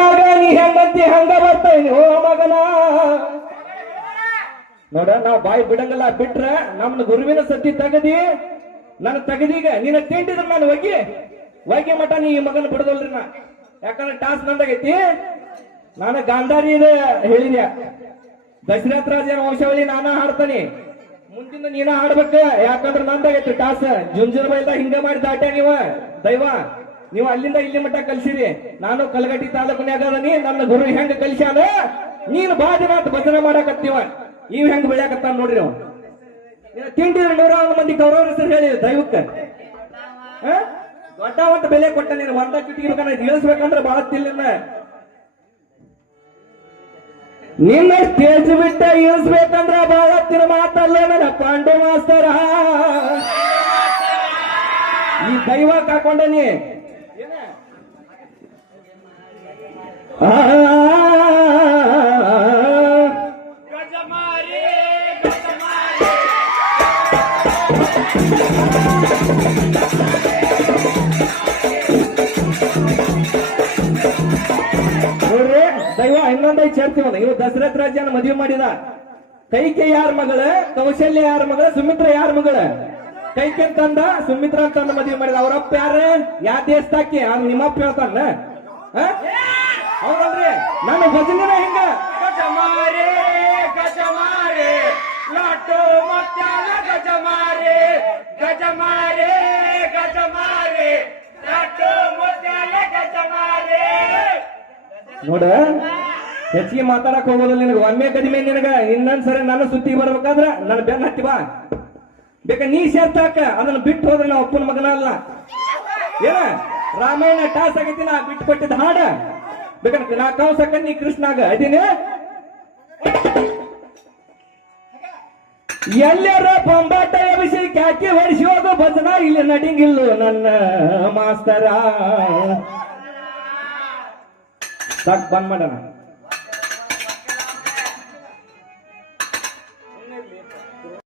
ಮಗ ನೀ ಹೆಂಗಂತಿ, ಹಂಗ ಬರ್ತೀನಿ ಓ ಮಗನ. ನೋಡ, ನಾವ್ ಬಾಯಿ ಬಿಡಂಗಲ್ಲ, ಬಿಟ್ರ ನಮ್ನ ಗುರುವಿನ ಸತಿ ತಗದಿ. ನನ್ನ ತಗದೀಗ, ನಿನ್ನ ತಿಂಡಿದ್ರ ನಾನು ಒಗ್ಗಿ. ಒಗ್ಗಿ ಮಟ ನೀ ಮಗನ ಬಿಡದಲ್ರಿ ನಾ. ಯಾಕಂದ್ರೆ ಟಾಸ್ ನಂದಾಗೈತಿ. ನಾನು ಗಾಂಧಾರಿ ಇದೆ, ಹೇಳಿದ್ಯ. ದಶರಥ ರಾಜನ ವಂಶಾವಳಿ, ನಾನ ಹಾಡ್ತಾನೆ. ಮುಂದಿನ ನೀನ ಹಾಡ್ಬೇಕ. ಯಾಕಂದ್ರೆ ನಂದಾಗೈತಿ ಟಾಸ್ ಜುಂಜುನ ಬೈಲ್ದ ಹಿಂಗ ಮಾಡಿ ದಾಟ್ಯ ನೀವ, ದೈವ. ನೀವು ಅಲ್ಲಿಂದ ಇಲ್ಲಿ ಮಟ್ಟ ಕಲ್ಸಿರಿ. ನಾನು ಕಲಗಟ್ಟಿ ತಾಲೂಕಿನಾಗ ಅದನಿ ನನ್ನ ಗುರು ಹೆಂಗ ಕಲ್ಸ್ಯಾನ? ನೀನು ಬಾ ದಿನ ಭಜನೆ ಮಾಡಾಕತ್ತೀವ. ನೀವ್ ಹೆಂಗ್ ಬೆಳ್ಯಾಕತ್ತಾನ ನೋಡ್ರಿ ಅವ ತಿಂಡಿ ನೂರಾರು ಮಂದಿ ಗೌರವ ಹೆಸರು ಹೇಳಿ ದೈವಕ್ಕ? ದೊಡ್ಡ ಒಂದು ಬೆಲೆ ಕೊಟ್ಟ ನೀನು ಒಂದ ಕಿಟ್ಟಿಗೆ ಇಳಿಸ್ಬೇಕಂದ್ರೆ ಬಹಳ ತಿಲ್ಲಿನ ನಿನ್ನ ಸ್ಟೇಜ್ ಬಿಟ್ಟ ಇಳಿಸ್ಬೇಕಂದ್ರ ಬಹಳ ತಿನ್ನ ಮಾತಲ್ಲ ನನ್ನ ಪಾಂಡು ಮಾಸ್ತರ. ಈ ದೈವ ಕಾಕೊಂಡನಿ ದೈವ ಇನ್ನೊಂದ್ ಸೇರ್ತೀವ ಇವ ದಶರಥ ರಾಜ್ಯನ ಮದುವೆ ಮಾಡಿದ. ಕೈಕೆ ಯಾರ ಮಗಳ? ಕೌಶಲ್ಯ ಯಾರ ಮಗಳ? ಸುಮಿತ್ರ ಯಾರ ಮಗಳ? ಕೈಕೆ ತಂದ ಸುಮಿತ್ರ ಅಂತಂದ ಮದುವೆ ಮಾಡಿದ ಅವರಪ್ಪ ಯಾರ? ಯಾ ದೇಶದಾಕಿ? ಅವ್ನ ನಿಮ್ಮಪ್ಪ ಹೇಳ್ತಾನ? ಹೌದಲ್ರಿ? ನನ್ನ ಭಜನೆ ಹಿಂಗ. ಗಜಮಾರೆ ಗಜಮಾರೆ ಲಾಟೋ ಮತ್ಯಾಲ ಗಜಮಾರೆ ಗಜಮಾರೆ ಗಜಮಾರೆ ಲಾಟೋ ಮತ್ಯಾಲ ಗಜಮಾರೆ. ನೋಡ ಹೆಚ್ಚಿಗೆ ಮಾತಾಡಕ್ ಹೋಗೋದಲ್ಲ ನಿನಗ ಒಮ್ಮೆ ಕಡಿಮೆ ನಿನಗ ಇನ್ನೊಂದ್ಸರಿ ನನ್ನ ಸುದ್ದಿ ಬರ್ಬೇಕಾದ್ರ ನನ್ನ ಬೆನ್ನ ಹತ್ತಿ ಬಾ. ಬೇಕ, ನೀ ಸೇರ್ತಾಕ ಅದನ್ನ ಬಿಟ್ಟು ಹೋದ್ರೆ ನಾವು ಅಪ್ಪನ ಮಗನ ಅಲ್ಲ ಏನ? ರಾಮಾಯಣ ಟಾಸ್ ಆಗೈತಿ, ನಾ ಬಿಟ್ಟು ಕೊಟ್ಟಿದ್ದ ಹಾಡ. ಬೇಕಂದ್ರೆ ನಾ ಕೌಸಕ್ಕ ನೀ ಕೃಷ್ಣಾಗ ಅದೀನಿ? ಎಲ್ಲರ ಬೊಂಬಾಟ ಎಬಿಸಿ ಕ್ಯಾಕಿ ಹೊಡಿಸಿ ಹೋಗೋ ಭಜನ ಇಲ್ಲಿ ನಡಿಂಗಿಲ್ಲ ನನ್ನ ಮಾಸ್ತರ. ಸಾಕ್, ಬಂದ್ ಮಾಡೋಣ.